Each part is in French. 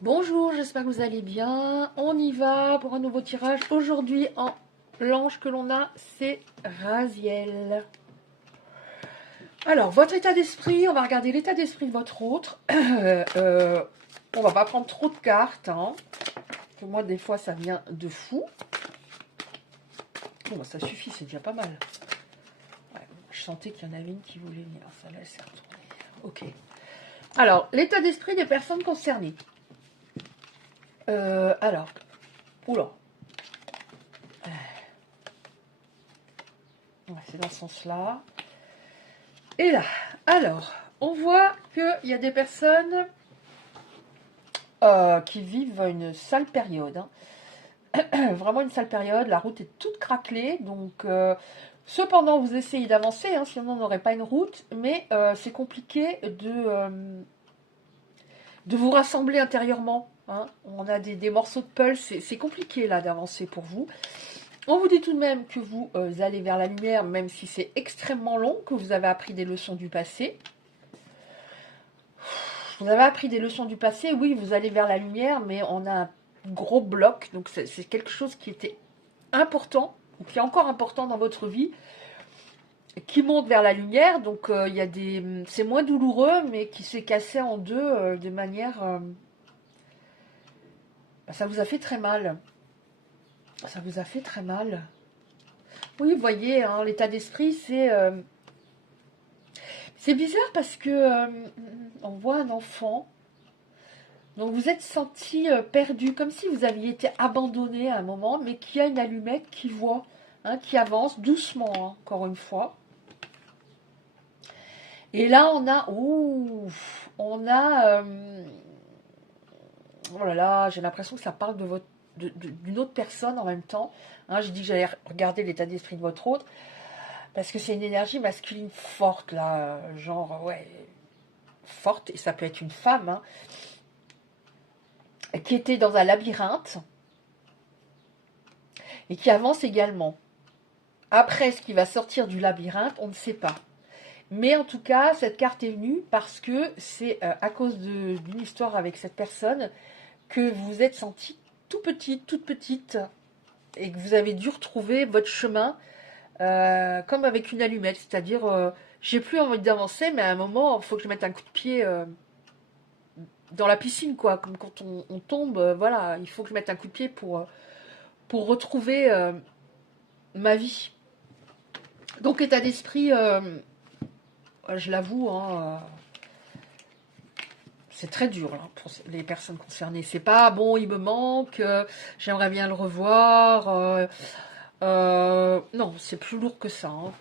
Bonjour, j'espère que vous allez bien. On y va pour un nouveau tirage. Aujourd'hui, l'ange que l'on a, c'est Raziel. Alors, votre état d'esprit, on va regarder l'état d'esprit de votre autre. On va pas prendre trop de cartes, hein, que moi, des fois, ça vient de fou. Bon, bah, ça suffit, c'est déjà pas mal. Ouais, je sentais qu'il y en avait une qui voulait venir. Ça laisse retourner. Ok. Alors, l'état d'esprit des personnes concernées. Alors, oula. Ouais, c'est dans ce sens-là. Et là, alors, on voit qu'il y a des personnes qui vivent une sale période. Hein. Vraiment une sale période. La route est toute craquelée. Donc, cependant, vous essayez d'avancer. Hein, sinon, on n'aurait pas une route. Mais c'est compliqué de vous rassembler intérieurement. Hein. On a des morceaux de pulse. C'est compliqué là d'avancer pour vous. On vous dit tout de même que vous allez vers la lumière, même si c'est extrêmement long, que vous avez appris des leçons du passé. Vous avez appris des leçons du passé, oui, vous allez vers la lumière, mais on a un gros bloc, donc c'est quelque chose qui était important, ou qui est encore important dans votre vie, qui monte vers la lumière, donc il y a c'est moins douloureux, mais qui s'est cassé en deux de manière... ça vous a fait très mal. Ça vous a fait très mal. Oui, vous voyez, hein, l'état d'esprit, c'est bizarre parce que on voit un enfant. Donc vous êtes senti perdu, comme si vous aviez été abandonné à un moment, mais qu'il y a une allumette qui voit, hein, qui avance doucement, hein, encore une fois. Et là on a, oh là là, j'ai l'impression que ça parle d'une autre personne en même temps. Hein, j'ai dit que j'allais regarder l'état d'esprit de votre autre, parce que c'est une énergie masculine forte là, genre ouais, forte, et ça peut être une femme, hein, qui était dans un labyrinthe et qui avance également. Après, ce qui va sortir du labyrinthe, on ne sait pas. Mais en tout cas, cette carte est venue parce que c'est à cause d'une histoire avec cette personne que vous vous êtes senti tout petit, toute petite, et que vous avez dû retrouver votre chemin comme avec une allumette. C'est-à-dire, j'ai plus envie d'avancer, mais à un moment, il faut que je mette un coup de pied dans la piscine, quoi. Comme quand on tombe, voilà, il faut que je mette un coup de pied pour retrouver ma vie. Donc, état d'esprit, je l'avoue, hein, c'est très dur là, pour les personnes concernées. C'est pas bon, il me manque, j'aimerais bien le revoir. Non, c'est plus lourd que ça. Hein.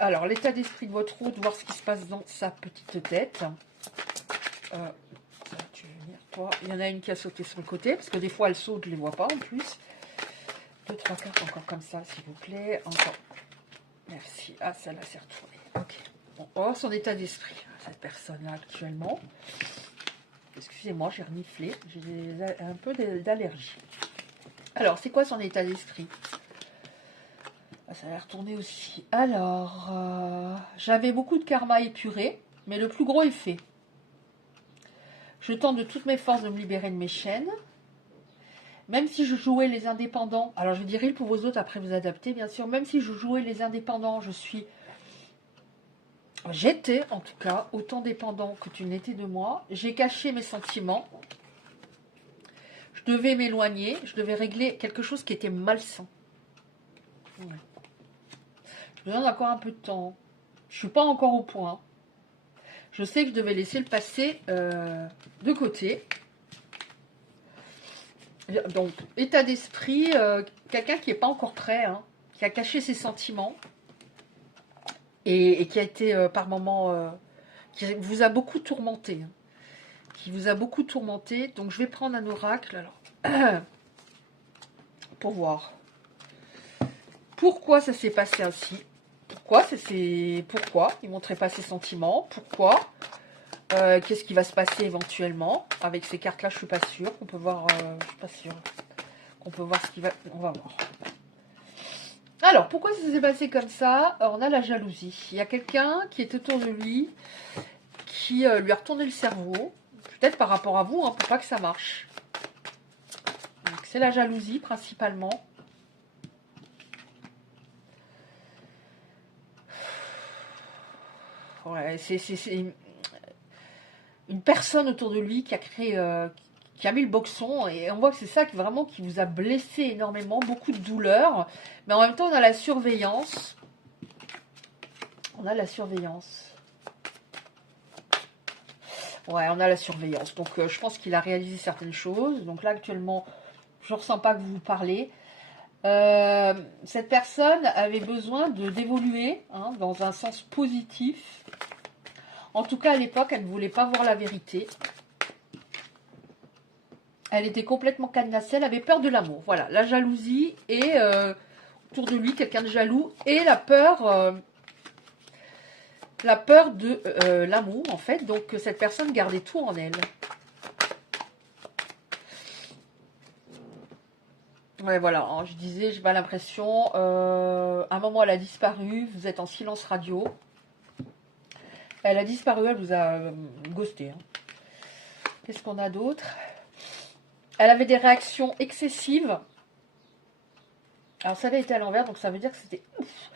Alors, l'état d'esprit de votre hôte, voir ce qui se passe dans sa petite tête. Tu veux venir, toi. Il y en a une qui a sauté sur le côté, parce que des fois elle saute, je ne les vois pas en plus. 2, 3 cartes encore comme ça, s'il vous plaît. Encore. Merci. Ah, celle-là s'est retournée. Ok. Bon, on va voir son état d'esprit, cette personne-là actuellement. Excusez-moi, j'ai reniflé. J'ai un peu d'allergie. Alors, c'est quoi son état d'esprit? Ça va retourner aussi. Alors, j'avais beaucoup de karma épuré, mais le plus gros est fait. Je tente de toutes mes forces de me libérer de mes chaînes. Même si je jouais les indépendants, alors je dirais pour vos autres, après vous adapter, bien sûr. Même si je jouais les indépendants, j'étais en tout cas autant dépendant que tu n'étais de moi. J'ai caché mes sentiments. Je devais m'éloigner. Je devais régler quelque chose qui était malsain. Ouais. Je me donne encore un peu de temps. Je ne suis pas encore au point. Je sais que je devais laisser le passé de côté. Donc, état d'esprit, quelqu'un qui n'est pas encore prêt, hein, qui a caché ses sentiments et qui a été par moments, qui vous a beaucoup tourmenté. Hein, qui vous a beaucoup tourmenté. Donc, je vais prendre un oracle alors, pour voir pourquoi ça s'est passé ainsi. Pourquoi il ne montrait pas ses sentiments. Pourquoi qu'est-ce qui va se passer éventuellement avec ces cartes-là, je suis pas sûre. On peut voir, je suis pas sûre. On peut voir ce qui va. On va voir. Alors, pourquoi ça s'est passé comme ça? On a la jalousie. Il y a quelqu'un qui est autour de lui, qui lui a retourné le cerveau. peut-être par rapport à vous, hein, pour pas que ça marche. C'est la jalousie principalement. Ouais, c'est une personne autour de lui qui a créé, qui a mis le boxon, et on voit que c'est ça qui vraiment qui vous a blessé énormément, beaucoup de douleur, mais en même temps on a la surveillance. On a la surveillance. Ouais, on a la surveillance. Donc je pense qu'il a réalisé certaines choses. Donc là actuellement, je ne ressens pas que vous vous parlez. Cette personne avait besoin d'évoluer, hein, dans un sens positif. En tout cas, à l'époque, elle ne voulait pas voir la vérité. Elle était complètement cadenassée, elle avait peur de l'amour. Voilà, la jalousie et autour de lui, quelqu'un de jaloux. Et la peur de l'amour, en fait. Donc, cette personne gardait tout en elle. Ouais, voilà, hein, je disais, j'ai pas l'impression. À un moment, elle a disparu. Vous êtes en silence radio. Elle a disparu, elle vous a ghosté. Hein. Qu'est-ce qu'on a d'autre? Elle avait des réactions excessives. Alors, ça avait été à l'envers, donc ça veut dire que c'était ouf.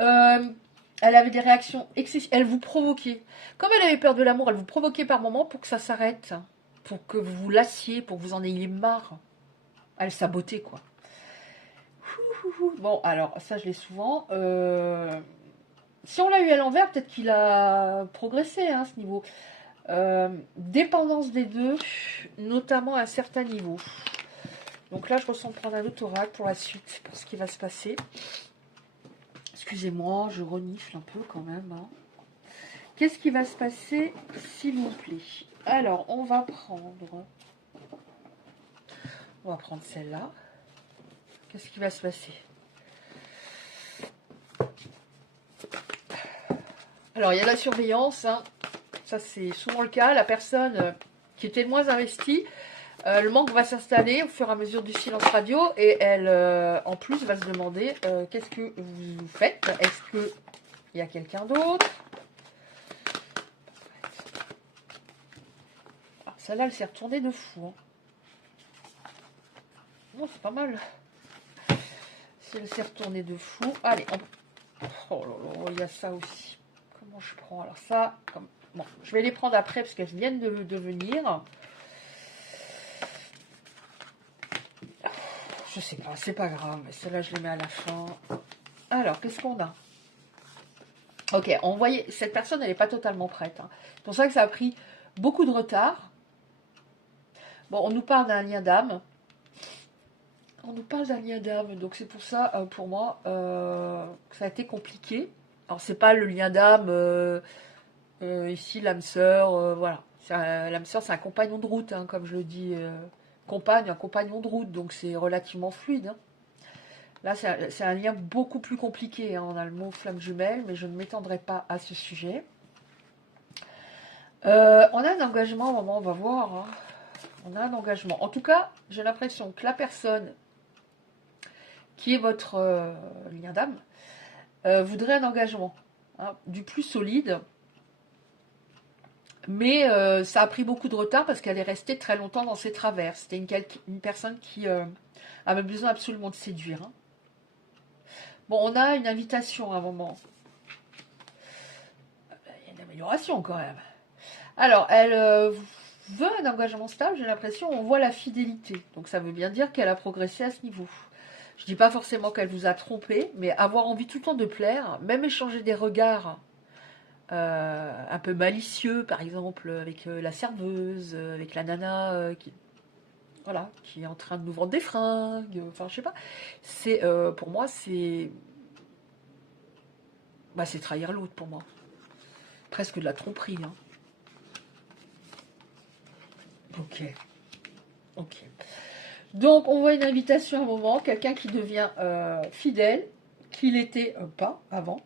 Elle avait des réactions excessives. Elle vous provoquait. Comme elle avait peur de l'amour, elle vous provoquait par moments pour que ça s'arrête. Pour que vous vous lassiez, pour que vous en ayez marre. Elle sabotait, quoi. Bon, alors, ça, je l'ai souvent. Si on l'a eu à l'envers, peut-être qu'il a progressé, hein, à ce niveau. Dépendance des deux, notamment à un certain niveau. Donc là, je ressens prendre un autre oracle pour la suite, pour ce qui va se passer. Excusez-moi, je renifle un peu quand même. Hein. Qu'est-ce qui va se passer, s'il vous plaît? Alors, on va prendre celle-là. Qu'est-ce qui va se passer? Alors, il y a la surveillance. Hein. Ça, c'est souvent le cas. La personne qui était le moins investie, le manque va s'installer au fur et à mesure du silence radio. Et elle, en plus, va se demander qu'est-ce que vous faites? Est-ce qu'il y a quelqu'un d'autre? Celle-là, elle s'est retournée de fou. Hein. Oh, c'est pas mal. Si elle s'est retournée de fou. Allez, oh là là, il y a ça aussi. Comment je prends? Alors ça, bon, je vais les prendre après parce qu'elles viennent de venir. Je sais pas, c'est pas grave. Celle-là, je les mets à la fin. Alors, qu'est-ce qu'on a? Ok, on voyait, cette personne, elle n'est pas totalement prête. Hein. C'est pour ça que ça a pris beaucoup de retard. Bon, on nous parle d'un lien d'âme. On nous parle d'un lien d'âme, donc c'est pour ça, pour moi, que ça a été compliqué. Alors, c'est pas le lien d'âme, ici, l'âme sœur, voilà. L'âme sœur, c'est un compagnon de route, hein, comme je le dis, un compagnon de route, donc c'est relativement fluide. Hein. Là, c'est un lien beaucoup plus compliqué. Hein. On a le mot flamme jumelle, mais je ne m'étendrai pas à ce sujet. On a un engagement, au moment, on va voir. Hein. On a un engagement. En tout cas, j'ai l'impression que la personne qui est votre lien d'âme voudrait un engagement, hein, du plus solide. Mais ça a pris beaucoup de retard parce qu'elle est restée très longtemps dans ses travers. C'était une personne qui avait besoin absolument de séduire. Hein. Bon, on a une invitation à un moment. Il y a une amélioration quand même. Alors, elle veut un engagement stable, j'ai l'impression. On voit la fidélité. Donc ça veut bien dire qu'elle a progressé à ce niveau. Je ne dis pas forcément qu'elle vous a trompé, mais avoir envie tout le temps de plaire, même échanger des regards un peu malicieux, par exemple, avec la serveuse, avec la nana qui est en train de nous vendre des fringues, enfin, je sais pas. C'est, pour moi, c'est trahir l'autre, pour moi. Presque de la tromperie. Hein. Ok. Donc, on voit une invitation à un moment, quelqu'un qui devient fidèle, qu'il n'était pas avant.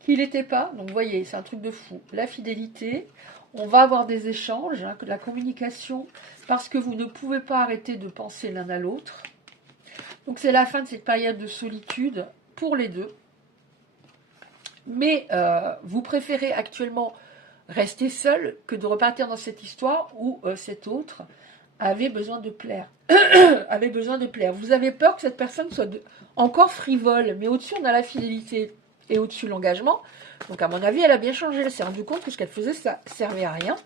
Qu'il n'était pas, donc vous voyez, c'est un truc de fou. La fidélité, on va avoir des échanges, hein, de la communication, parce que vous ne pouvez pas arrêter de penser l'un à l'autre. Donc c'est la fin de cette période de solitude pour les deux. Mais vous préférez actuellement rester seul que de repartir dans cette histoire où cet autre avait besoin de plaire. avait besoin de plaire. Vous avez peur que cette personne soit encore frivole, mais au-dessus, on a la fidélité et au-dessus, l'engagement. Donc, à mon avis, elle a bien changé. Elle s'est rendue compte que ce qu'elle faisait, ça servait à rien.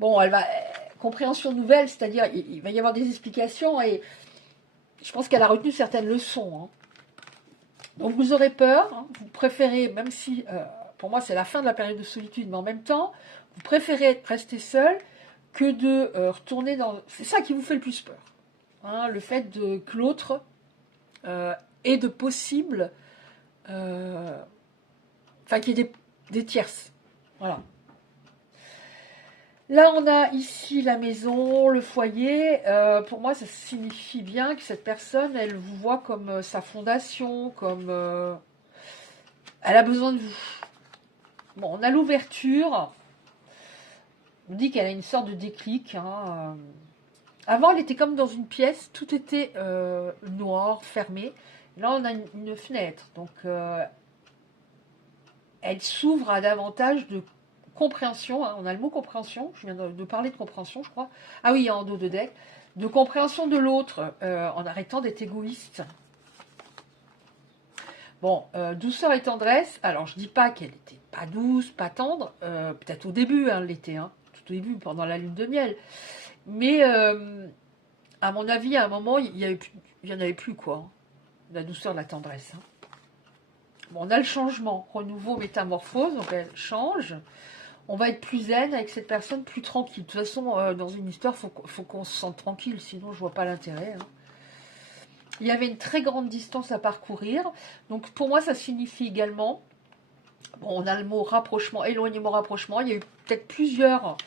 Bon, elle va... compréhension nouvelle, c'est-à-dire, il va y avoir des explications et je pense qu'elle a retenu certaines leçons. Hein. Donc, vous aurez peur. Hein, vous préférez, même si... pour moi, c'est la fin de la période de solitude, mais en même temps, vous préférez rester seul que de retourner dans... C'est ça qui vous fait le plus peur. Hein, le fait que l'autre ait de possibles... Enfin, qu'il y ait des tierces. Voilà. Là, on a ici la maison, le foyer. Pour moi, ça signifie bien que cette personne, elle vous voit comme sa fondation, comme... elle a besoin de vous. Bon, on a l'ouverture. On dit qu'elle a une sorte de déclic. Hein. Avant, elle était comme dans une pièce. Tout était noir, fermé. Là, on a une fenêtre. Donc, elle s'ouvre à davantage de compréhension. Hein. On a le mot compréhension. Je viens de parler de compréhension, je crois. Ah oui, en dos de deck. De compréhension de l'autre en arrêtant d'être égoïste. Bon, douceur et tendresse. Alors, je dis pas qu'elle était pas douce, pas tendre. Peut-être au début, hein, l'été. Hein, tout au début, pendant la lune de miel. Mais, à mon avis, à un moment, il y en avait plus, quoi. La douceur, la tendresse. Hein. Bon, on a le changement. Renouveau, métamorphose. Donc, elle change. On va être plus zen avec cette personne, plus tranquille. De toute façon, dans une histoire, il faut qu'on se sente tranquille. Sinon, je vois pas l'intérêt. Hein. Il y avait une très grande distance à parcourir. Donc, pour moi, ça signifie également... Bon, on a le mot rapprochement, éloignement, rapprochement. Il y a eu peut-être plusieurs...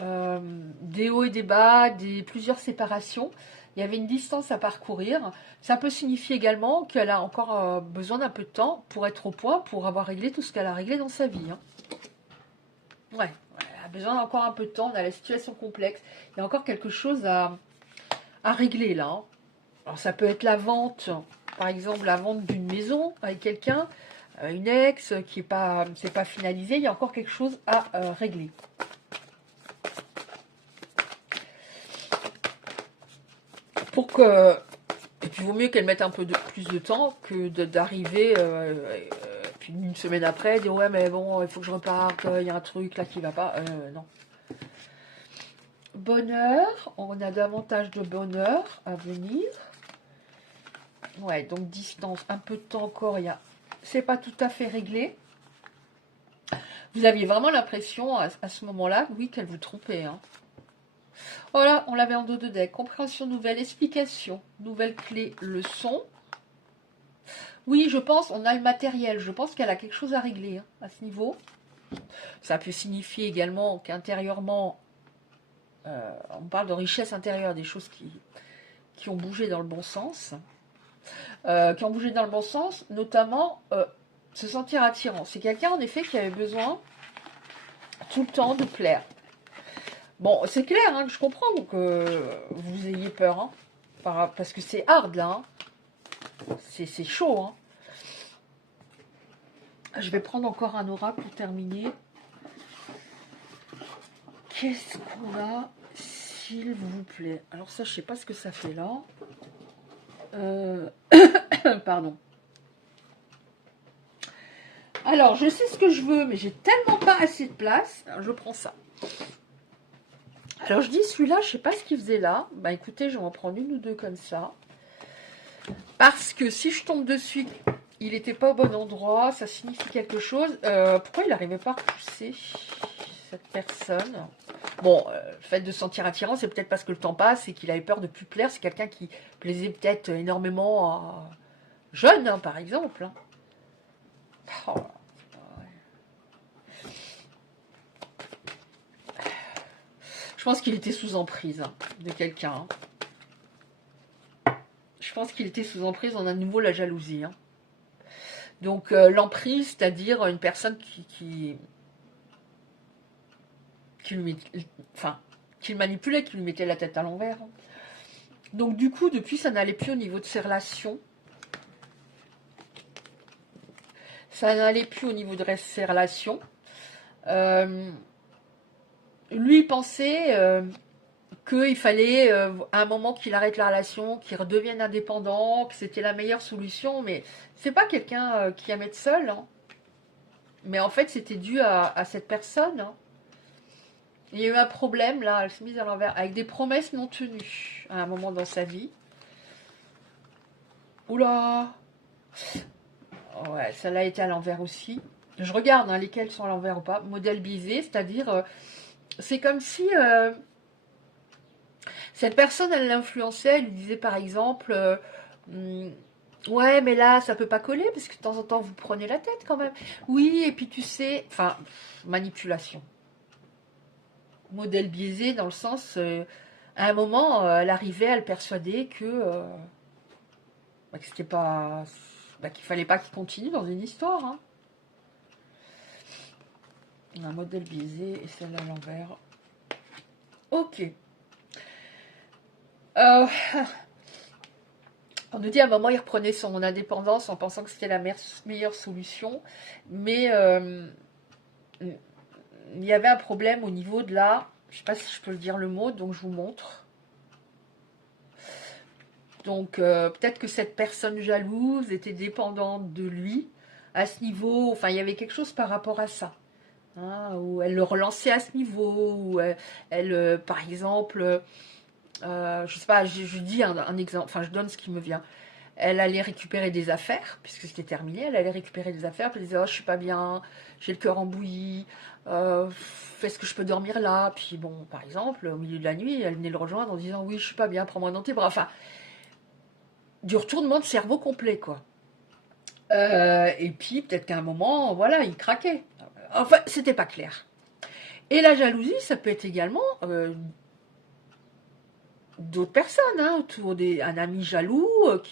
des hauts et des bas, plusieurs séparations. Il y avait une distance à parcourir. Ça peut signifier également qu'elle a encore besoin d'un peu de temps pour être au point, pour avoir réglé tout ce qu'elle a réglé dans sa vie. Hein. Ouais, elle a besoin d'encore un peu de temps. On a la situation complexe. Il y a encore quelque chose à régler là. Hein. Alors ça peut être la vente, par exemple la vente d'une maison avec quelqu'un, une ex qui n'est pas, c'est pas finalisé. Il y a encore quelque chose à régler. Pour que... Et puis, il vaut mieux qu'elle mette un peu plus de temps que d'arriver, puis une semaine après, dire ouais, mais bon, il faut que je reparte, il y a un truc là qui va pas. Non. Bonheur, on a davantage de bonheur à venir. Ouais, donc distance, un peu de temps encore, c'est pas tout à fait réglé. Vous aviez vraiment l'impression à ce moment-là, oui, qu'elle vous trompait, hein. Voilà, on l'avait en dos de deck. Compréhension nouvelle, explication, nouvelle clé, leçon. Oui, je pense, on a le matériel. Je pense qu'elle a quelque chose à régler hein, à ce niveau. Ça peut signifier également qu'intérieurement, on parle de richesse intérieure, des choses qui ont bougé dans le bon sens. Qui ont bougé dans le bon sens, notamment se sentir attirant. C'est quelqu'un, en effet, qui avait besoin tout le temps de plaire. Bon, c'est clair, hein, je comprends que vous ayez peur, hein, parce que c'est hard, là. Hein. C'est chaud, hein. Je vais prendre encore un oracle pour terminer. Qu'est-ce qu'on a, s'il vous plaît? Alors ça, je sais pas ce que ça fait là. Pardon. Alors, je sais ce que je veux, mais j'ai tellement pas assez de place. Alors, je prends ça. Alors, je dis celui-là, je sais pas ce qu'il faisait là. Bah, écoutez, je vais en prendre une ou deux comme ça. Parce que si je tombe dessus, il n'était pas au bon endroit, ça signifie quelque chose. Pourquoi il n'arrivait pas à repousser cette personne? Bon, le fait de se sentir attirant, c'est peut-être parce que le temps passe et qu'il avait peur de plus plaire. C'est quelqu'un qui plaisait peut-être énormément à... jeune, hein, par exemple. Oh. Je pense qu'il était sous emprise hein, de quelqu'un. Je pense qu'il était sous emprise, on a de nouveau la jalousie. Hein. Donc l'emprise, c'est-à-dire une personne qui lui qui le manipulait, qui lui mettait la tête à l'envers. Hein. Donc du coup, depuis, ça n'allait plus au niveau de ses relations. Ça n'allait plus au niveau de ses relations. Euh, Lui pensait qu'il fallait à un moment qu'il arrête la relation, qu'il redevienne indépendant, que c'était la meilleure solution, mais c'est pas quelqu'un qui aime être seul, hein. Mais en fait, c'était dû à cette personne, hein. Il y a eu un problème, là, elle s'est mise à l'envers, avec des promesses non tenues à un moment dans sa vie. Oula! Ouais, celle-là a été à l'envers aussi. Je regarde hein, lesquelles sont à l'envers ou pas. Modèle biaisé, c'est-à-dire, c'est comme si cette personne, elle l'influençait, elle lui disait par exemple, hmm, ouais, mais là, ça peut pas coller, parce que de temps en temps, vous prenez la tête quand même. Oui, et puis tu sais, enfin, manipulation. Modèle biaisé dans le sens, à un moment, elle arrivait à le persuader que c'était pas, qu'il fallait pas qu'il continue dans une histoire, hein. Un modèle biaisé et celle-là à l'envers. Ok. Euh, on nous dit à un moment il reprenait son indépendance en pensant que c'était la meilleure solution, mais il y avait un problème au niveau de la, je sais pas si je peux le dire le mot, donc je vous montre. Donc peut-être que cette personne jalouse était dépendante de lui à ce niveau, enfin il y avait quelque chose par rapport à ça. Hein, où elle le relançait à ce niveau, où par exemple, je sais pas, je dis un exemple, enfin je donne ce qui me vient. Elle allait récupérer des affaires, puisque c'était terminé, elle allait récupérer des affaires, puis elle disait, oh, je suis pas bien, j'ai le cœur en bouillie, est-ce que je peux dormir là? Puis bon, par exemple, au milieu de la nuit, elle venait le rejoindre en disant, oui, je suis pas bien, prends-moi dans tes bras. Enfin, du retournement de cerveau complet, quoi. Et puis, peut-être qu'à un moment, voilà, il craquait. Enfin, c'était pas clair. Et la jalousie, ça peut être également d'autres personnes, hein, autour un ami jaloux,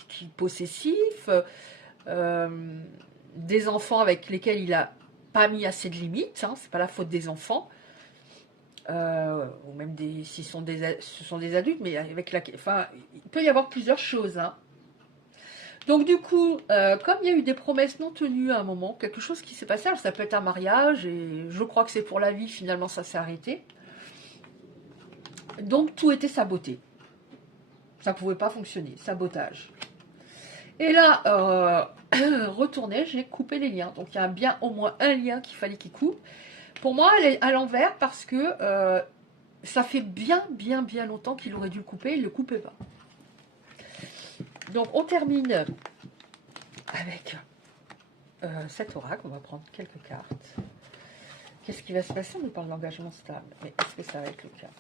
qui possessif, euh, des enfants avec lesquels il a pas mis assez de limites, hein, c'est pas la faute des enfants, ou même si ce sont des adultes, mais enfin, il peut y avoir plusieurs choses, hein. Donc du coup, comme il y a eu des promesses non tenues à un moment, quelque chose qui s'est passé, alors ça peut être un mariage, et je crois que c'est pour la vie, finalement ça s'est arrêté. Donc tout était saboté. Ça ne pouvait pas fonctionner, sabotage. Et là, retourner, j'ai coupé les liens. Donc il y a bien au moins un lien qu'il fallait qu'il coupe. Pour moi, elle est à l'envers parce que ça fait bien longtemps qu'il aurait dû le couper, il ne le coupait pas. Donc on termine avec cet oracle. On va prendre quelques cartes. Qu'est-ce qui va se passer? On nous parle d'engagement stable. Mais est-ce que ça va être le cas?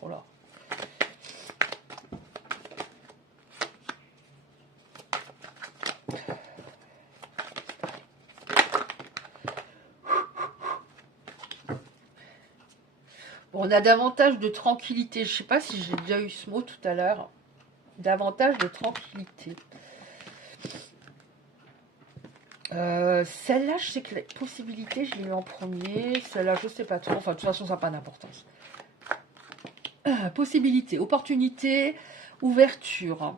Oh là. Bon, on a davantage de tranquillité. Je ne sais pas si j'ai déjà eu ce mot tout à l'heure. Davantage de tranquillité. Celle-là, je sais que la possibilité, je l'ai eu en premier. Celle-là, je ne sais pas trop. Enfin, de toute façon, ça n'a pas d'importance. Possibilité, opportunité, ouverture.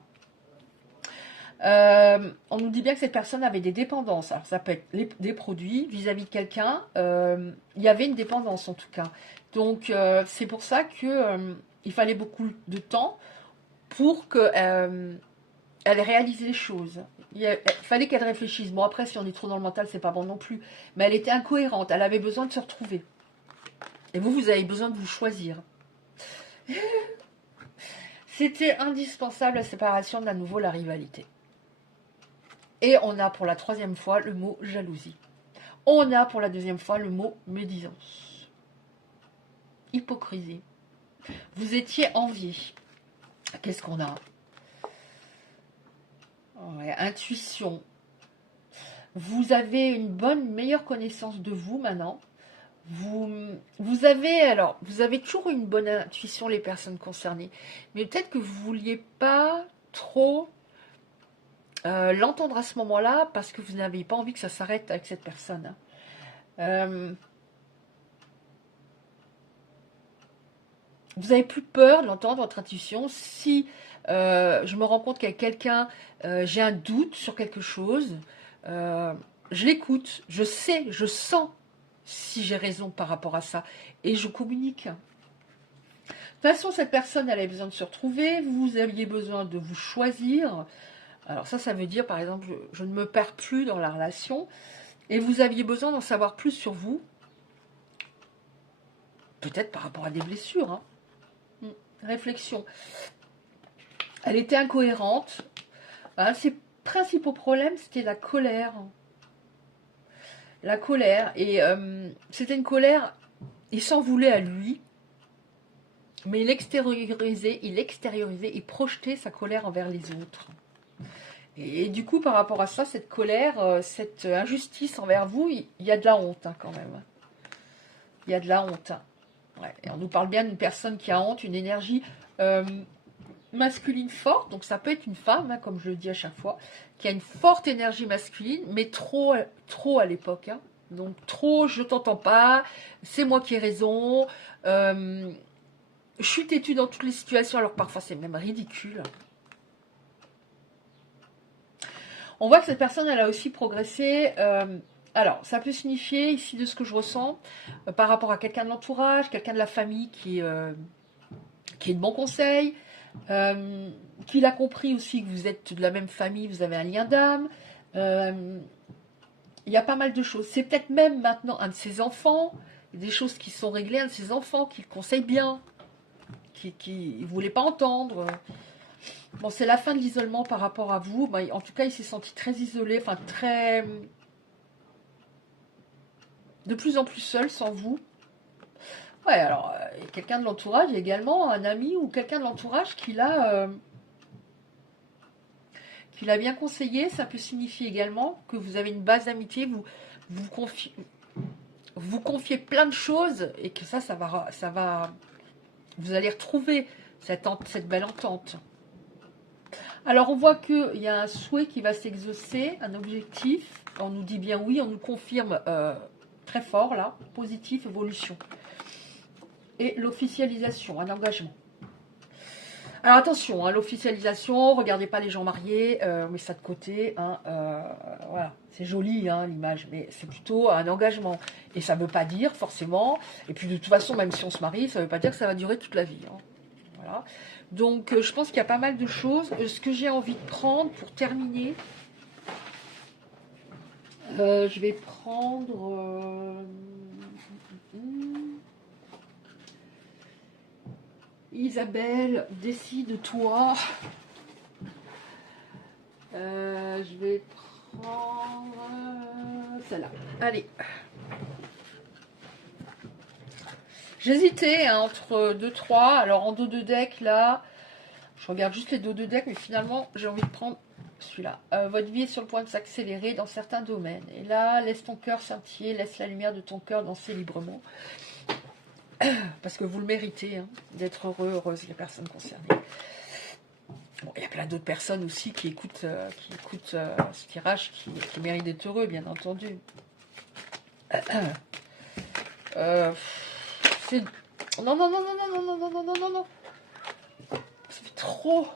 On nous dit bien que cette personne avait des dépendances. Alors, ça peut être des produits vis-à-vis de quelqu'un. Il y avait une dépendance, en tout cas. Donc, c'est pour ça que il fallait beaucoup de temps pour qu'elle réalise les choses. Il fallait qu'elle réfléchisse. Bon, après, si on est trop dans le mental, c'est pas bon non plus. Mais elle était incohérente. Elle avait besoin de se retrouver. Et vous avez besoin de vous choisir. C'était indispensable, la séparation, de à nouveau la rivalité. Et on a pour la troisième fois le mot jalousie. On a pour la deuxième fois le mot médisance. Hypocrisie. Vous étiez envié. Qu'est-ce qu'on a? Ouais, intuition. Vous avez une meilleure connaissance de vous maintenant. Vous avez toujours une bonne intuition, les personnes concernées. Mais peut-être que vous ne vouliez pas trop l'entendre à ce moment-là parce que vous n'avez pas envie que ça s'arrête avec cette personne, hein. Vous avez plus peur de l'entendre, votre intuition. Si je me rends compte qu'avec quelqu'un, j'ai un doute sur quelque chose, Je l'écoute, je sais, je sens si j'ai raison par rapport à ça. Et je communique. De toute façon, cette personne, elle a besoin de se retrouver. Vous aviez besoin de vous choisir. Alors ça veut dire, par exemple, je ne me perds plus dans la relation. Et vous aviez besoin d'en savoir plus sur vous. Peut-être par rapport à des blessures. Hein. Réflexion. Elle était incohérente. Hein, ses principaux problèmes, c'était la colère. La colère. Et c'était une colère, il s'en voulait à lui. Mais il extériorisait, il projetait sa colère envers les autres. Et du coup, par rapport à ça, cette colère, cette injustice envers vous, il y a de la honte hein, quand même. Il y a de la honte. Ouais. Et on nous parle bien d'une personne qui a honte, une énergie masculine forte. Donc ça peut être une femme, hein, comme je le dis à chaque fois, qui a une forte énergie masculine, mais trop à l'époque. Hein. Donc trop, je t'entends pas, c'est moi qui ai raison. Je suis têtue dans toutes les situations, alors parfois c'est même ridicule. On voit que cette personne, elle a aussi progressé. Alors, ça peut signifier, ici, de ce que je ressens, par rapport à quelqu'un de l'entourage, quelqu'un de la famille qui est de bons conseils, qu'il a compris aussi que vous êtes de la même famille, vous avez un lien d'âme. Il y a pas mal de choses. C'est peut-être même maintenant un de ses enfants, des choses qui sont réglées, un de ses enfants qui le conseille bien, qui ne voulait pas entendre. Bon, c'est la fin de l'isolement par rapport à vous. Ben, en tout cas, il s'est senti très isolé, enfin très... de plus en plus seul sans vous. Ouais, alors, quelqu'un de l'entourage, également un ami ou quelqu'un de l'entourage qui l'a bien conseillé. Ça peut signifier également que vous avez une base d'amitié, vous confiez plein de choses et que ça va vous allez retrouver cette belle entente. Alors, on voit qu'il y a un souhait qui va s'exaucer, un objectif. On nous dit bien oui, on nous confirme très fort, là, positif, évolution. Et l'officialisation, un engagement. Alors, attention, hein, l'officialisation, regardez pas les gens mariés, mais ça de côté. Hein, voilà, c'est joli, hein, l'image, mais c'est plutôt un engagement. Et ça ne veut pas dire, forcément, et puis de toute façon, même si on se marie, ça ne veut pas dire que ça va durer toute la vie. Hein. Voilà. Donc, je pense qu'il y a pas mal de choses. Ce que j'ai envie de prendre pour terminer, je vais prendre... Isabelle, décide-toi. Je vais prendre celle-là. Allez. J'hésitais hein, entre 2-3. Alors, en dos de deck, là, je regarde juste les dos de deck, mais finalement, j'ai envie de prendre celui-là. Votre vie est sur le point de s'accélérer dans certains domaines. Et là, laisse ton cœur scintiller, laisse la lumière de ton cœur danser librement. Parce que vous le méritez, hein, d'être heureux, heureuse, les personnes concernées. Bon, il y a plein d'autres personnes aussi qui écoutent ce tirage, qui méritent d'être heureux, bien entendu. Non, non, non, non, non, non, non, non, non, non, non. Ça fait trop.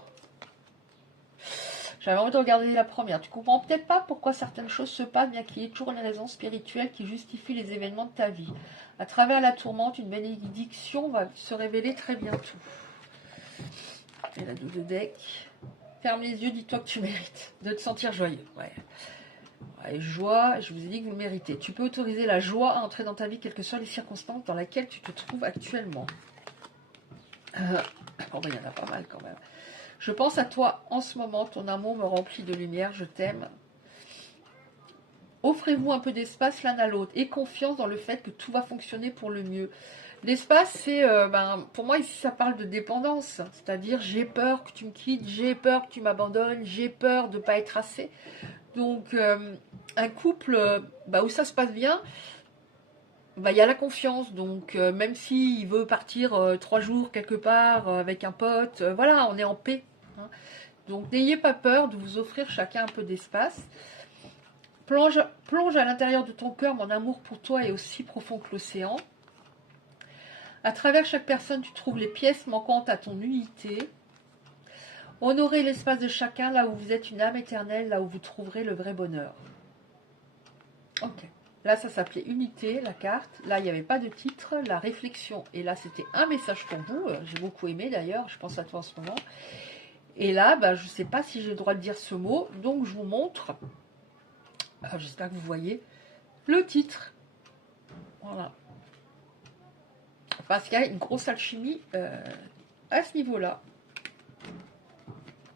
J'avais envie de regarder la première. Tu comprends peut-être pas pourquoi certaines choses se passent, bien qu'il y ait toujours une raison spirituelle qui justifie les événements de ta vie. À travers la tourmente, une bénédiction va se révéler très bientôt. Et la dos de deck. Ferme les yeux, dis-toi que tu mérites de te sentir joyeux. Ouais. Ouais, joie, je vous ai dit que vous le méritez. Tu peux autoriser la joie à entrer dans ta vie, quelles que soient les circonstances dans lesquelles tu te trouves actuellement. Bon, ben, il y en a pas mal quand même. Je pense à toi en ce moment, ton amour me remplit de lumière, je t'aime. Offrez-vous un peu d'espace l'un à l'autre et confiance dans le fait que tout va fonctionner pour le mieux. L'espace, c'est, pour moi ici ça parle de dépendance, c'est-à-dire j'ai peur que tu me quittes, j'ai peur que tu m'abandonnes, j'ai peur de ne pas être assez. Donc un couple où ça se passe bien, il y a la confiance, donc même s'il veut partir 3 jours quelque part avec un pote, voilà, on est en paix. Hein. Donc n'ayez pas peur de vous offrir chacun un peu d'espace. Plonge à l'intérieur de ton cœur, mon amour pour toi est aussi profond que l'océan. À travers chaque personne, tu trouves les pièces manquantes à ton unité. Honorez l'espace de chacun, là où vous êtes une âme éternelle, là où vous trouverez le vrai bonheur. Ok. Là, ça s'appelait Unité, la carte. Là, il n'y avait pas de titre, la réflexion. Et là, c'était un message pour vous. J'ai beaucoup aimé d'ailleurs, je pense à toi en ce moment. Et là, bah, je ne sais pas si j'ai le droit de dire ce mot, donc je vous montre. J'espère que vous voyez le titre. Voilà. Parce qu'il y a une grosse alchimie à ce niveau-là.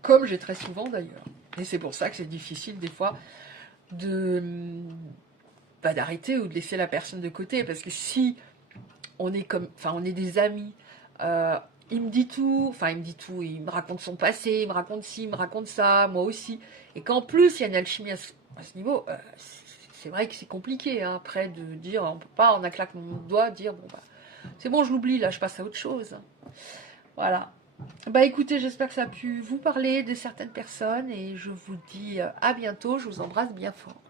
Comme j'ai très souvent d'ailleurs. Et c'est pour ça que c'est difficile des fois de d'arrêter ou de laisser la personne de côté. Parce que si on est comme, enfin on est des amis, il me dit tout, enfin il me dit tout, il me raconte son passé, il me raconte ci, il me raconte ça, moi aussi. Et qu'en plus il y a une alchimie à ce niveau, c'est vrai que c'est compliqué hein, après de dire, on peut pas en un claquement de doigts dire bon bah c'est bon je l'oublie là, je passe à autre chose. Voilà. Bah écoutez, j'espère que ça a pu vous parler de certaines personnes et je vous dis à bientôt, je vous embrasse bien fort.